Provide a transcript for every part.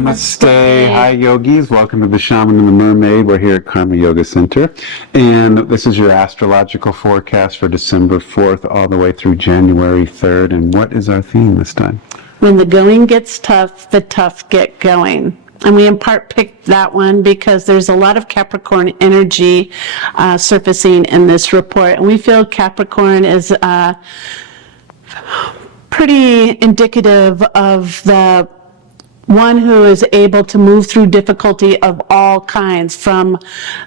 Namaste. Hi, yogis. Welcome to the Shaman and the Mermaid. We're here at Karma Yoga Center. And this is your astrological forecast for December 4th all the way through January 3rd. And what is our theme this time? When the going gets tough, the tough get going. And we in part picked that one because there's a lot of Capricorn energy surfacing in this report. And we feel Capricorn is pretty indicative of the one who is able to move through difficulty of all kinds, from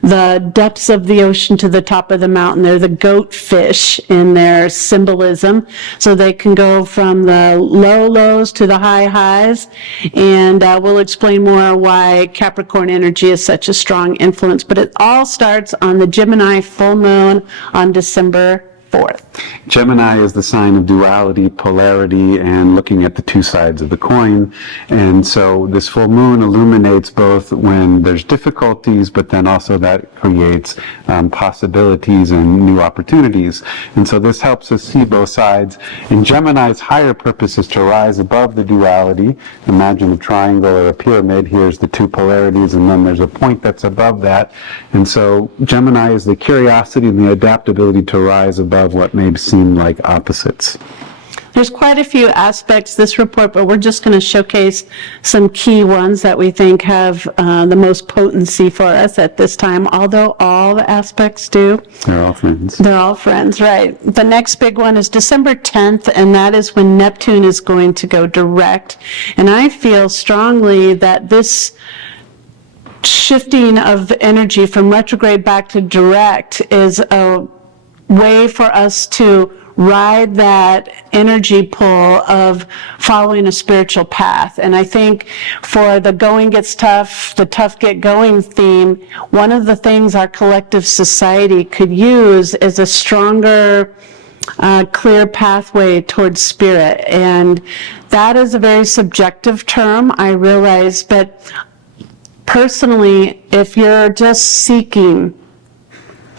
the depths of the ocean to the top of the mountain. They're the goat fish in their symbolism, so they can go from the low lows to the high highs, and we'll explain more why Capricorn energy is such a strong influence. But it all starts on the Gemini full moon on December 4th. Gemini is the sign of duality, polarity, and looking at the two sides of the coin. And so this full moon illuminates both when there's difficulties, but then also that creates possibilities and new opportunities. And so this helps us see both sides. And Gemini's higher purpose is to rise above the duality. Imagine a triangle or a pyramid. Here's the two polarities, and then there's a point that's above that. And so Gemini is the curiosity and the adaptability to rise above what may seem like opposites. There's quite a few aspects this report, but we're just going to showcase some key ones that we think have the most potency for us at this time, although all the aspects do. They're all friends. They're all friends, right. The next big one is December 10th, and that is when Neptune is going to go direct. And I feel strongly that this shifting of energy from retrograde back to direct is a way for us to ride that energy pull of following a spiritual path. And I think for the going gets tough, the tough get going theme, one of the things our collective society could use is a stronger, clear pathway towards spirit. And that is a very subjective term, I realize, but personally, if you're just seeking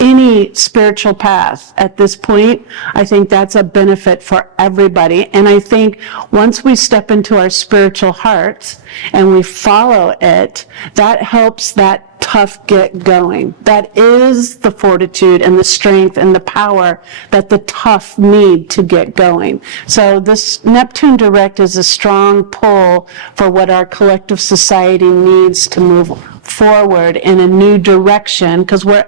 any spiritual path at this point, I think that's a benefit for everybody. And I think once we step into our spiritual hearts and we follow it, that helps that tough get going. That is the fortitude and the strength and the power that the tough need to get going. So this Neptune direct is a strong pull for what our collective society needs to move forward in a new direction, because we're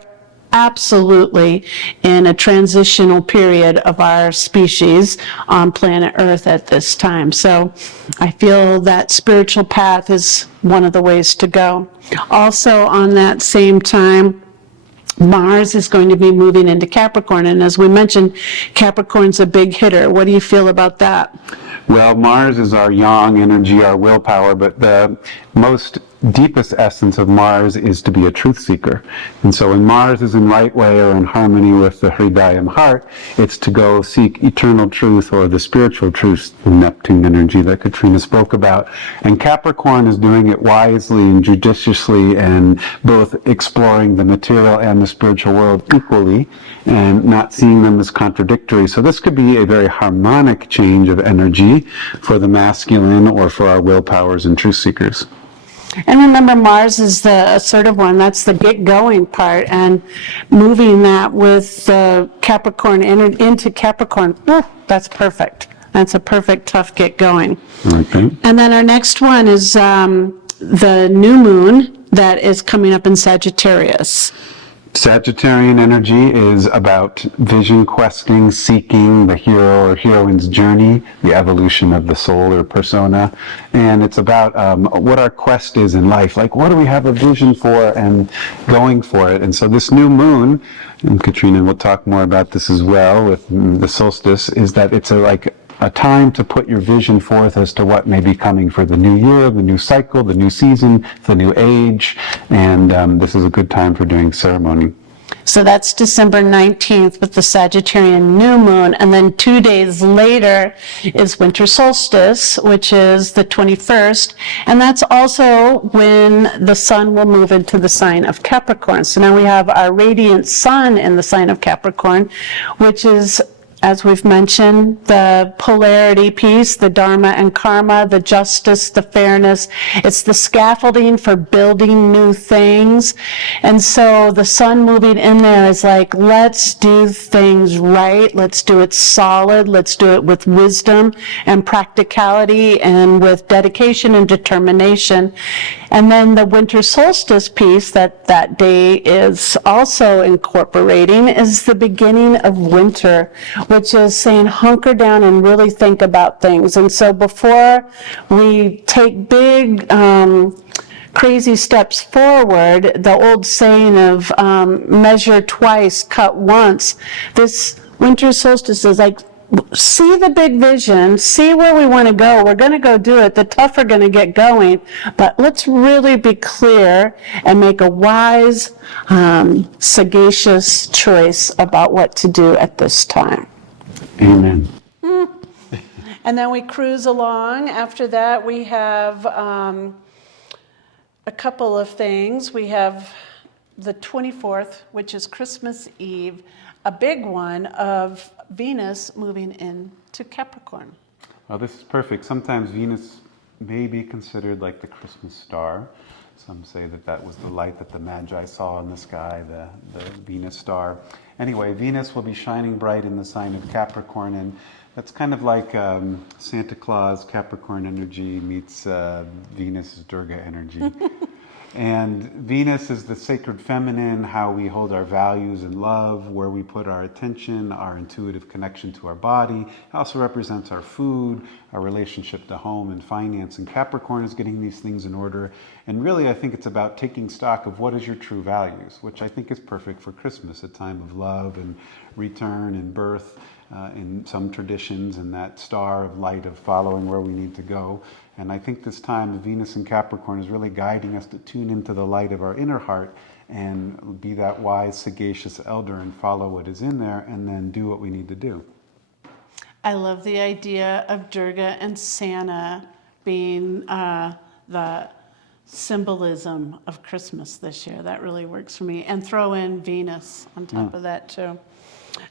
absolutely in a transitional period of our species on planet Earth at this time. So I feel that spiritual path is one of the ways to go. Also on that same time, Mars is going to be moving into Capricorn. And as we mentioned, Capricorn's a big hitter. What do you feel about that? Well, Mars is our yang energy, our willpower, but the most deepest essence of Mars is to be a truth seeker. And so when Mars is in right way or in harmony with the Hridayam heart, it's to go seek eternal truth or the spiritual truth, the Neptune energy that Katrina spoke about. And Capricorn is doing it wisely and judiciously, and both exploring the material and the spiritual world equally and not seeing them as contradictory. So this could be a very harmonic change of energy for the masculine or for our willpowers and truth seekers. And remember, Mars is the assertive one. That's the get going part, and moving that with Capricorn into Capricorn, that's perfect. That's a perfect tough get going. Okay. And then our next one is the new moon that is coming up in Sagittarius. Sagittarian energy is about vision questing, seeking the hero or heroine's journey, the evolution of the soul or persona. And it's about what our quest is in life. Like, what do we have a vision for and going for it? And so this new moon, and Katrina will talk more about this as well with the solstice, is that it's a time to put your vision forth as to what may be coming for the new year, the new cycle, the new season, the new age, and this is a good time for doing ceremony. So that's December 19th with the Sagittarian new moon, and then 2 days later is winter solstice, which is the 21st, and that's also when the sun will move into the sign of Capricorn. So now we have our radiant sun in the sign of Capricorn, which is as we've mentioned, the polarity piece, the dharma and karma, the justice, the fairness. It's the scaffolding for building new things. And so the sun moving in there is like, let's do things right. Let's do it solid. Let's do it with wisdom and practicality and with dedication and determination. And then the winter solstice piece that day is also incorporating is the beginning of winter, which is saying hunker down and really think about things. And so before we take big crazy steps forward, the old saying of measure twice, cut once, this winter solstice is like, see the big vision, see where we want to go. We're going to go do it. The tough are going to get going, but let's really be clear and make a wise, sagacious choice about what to do at this time. Amen. And then we cruise along. After that, we have a couple of things. We have the 24th, which is Christmas Eve, a big one of Venus moving into Capricorn. Well, this is perfect. Sometimes Venus may be considered like the Christmas star. Some say that that was the light that the Magi saw in the sky, the Venus star. Anyway, Venus will be shining bright in the sign of Capricorn, and that's kind of like Santa Claus, Capricorn energy meets Venus' Durga energy. And Venus is the sacred feminine, how we hold our values and love, where we put our attention, our intuitive connection to our body. It also represents our food, our relationship to home and finance. And Capricorn is getting these things in order. And really, I think it's about taking stock of what is your true values, which I think is perfect for Christmas, a time of love and return and birth in some traditions, and that star of light of following where we need to go. And I think this time Venus and Capricorn is really guiding us to tune into the light of our inner heart and be that wise, sagacious elder and follow what is in there and then do what we need to do. I love the idea of Durga and Santa being the symbolism of Christmas this year. That really works for me. And throw in Venus on top of that too.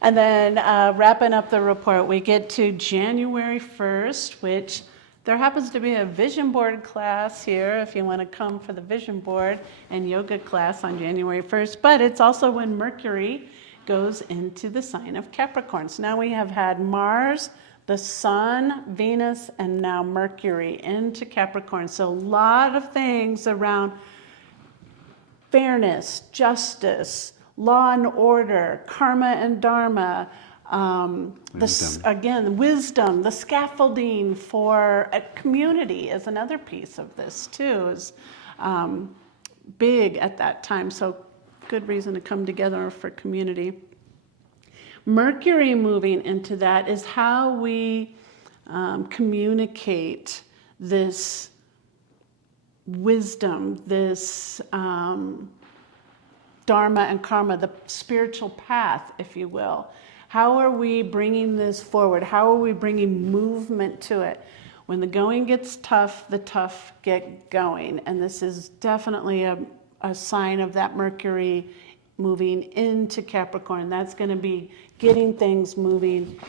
And then wrapping up the report, we get to January 1st, which there happens to be a vision board class here if you want to come for the vision board and yoga class on January 1st. But it's also when Mercury goes into the sign of Capricorn. So now we have had Mars, the Sun, Venus, and now Mercury into Capricorn. So a lot of things around fairness, justice, law and order, karma and dharma, wisdom, the scaffolding for a community is another piece of this too, is big at that time. So good reason to come together for community. Mercury moving into that is how we communicate this wisdom, this dharma and karma, the spiritual path, if you will. How are we bringing this forward? How are we bringing movement to it? When the going gets tough, the tough get going. And this is definitely a sign of that Mercury moving into Capricorn. That's going to be getting things moving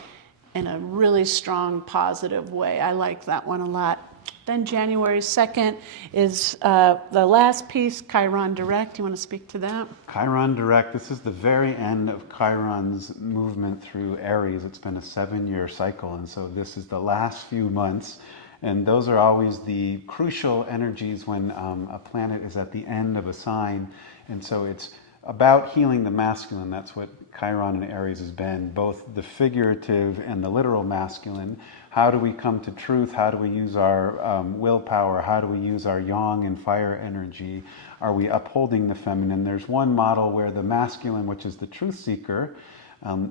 in a really strong, positive way. I like that one a lot. Then January 2nd is the last piece, Chiron direct. You want to speak to that? Chiron direct, this is the very end of Chiron's movement through Aries. It's been a 7-year cycle, and so this is the last few months. And those are always the crucial energies when a planet is at the end of a sign. And so it's about healing the masculine. That's what Chiron and Aries has been, both the figurative and the literal masculine. How do we come to truth? How do we use our willpower? How do we use our yang and fire energy? Are we upholding the feminine? There's one model where the masculine, which is the truth seeker,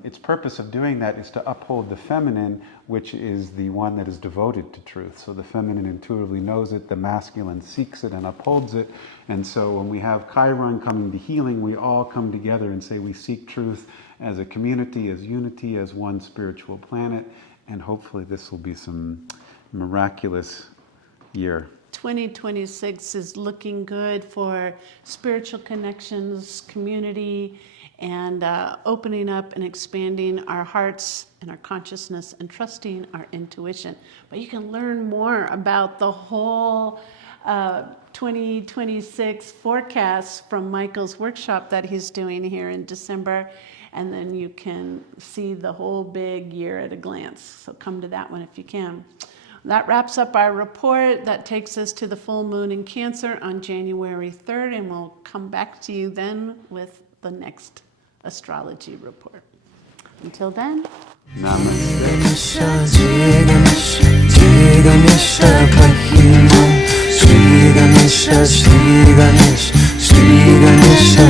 its purpose of doing that is to uphold the feminine, which is the one that is devoted to truth. So the feminine intuitively knows it, the masculine seeks it and upholds it. And so when we have Chiron coming to healing, we all come together and say we seek truth as a community, as unity, as one spiritual planet. And hopefully this will be some miraculous year. 2026 is looking good for spiritual connections, community, and opening up and expanding our hearts and our consciousness and trusting our intuition. But you can learn more about the whole 2026 forecasts from Michael's workshop that he's doing here in December. And then you can see the whole big year at a glance. So come to that one if you can. That wraps up our report. That takes us to the full moon in Cancer on January 3rd. And we'll come back to you then with the next astrology report. Until then. Namaste. Shri Ganesha, Shri Ganesha, Shri Ganesha,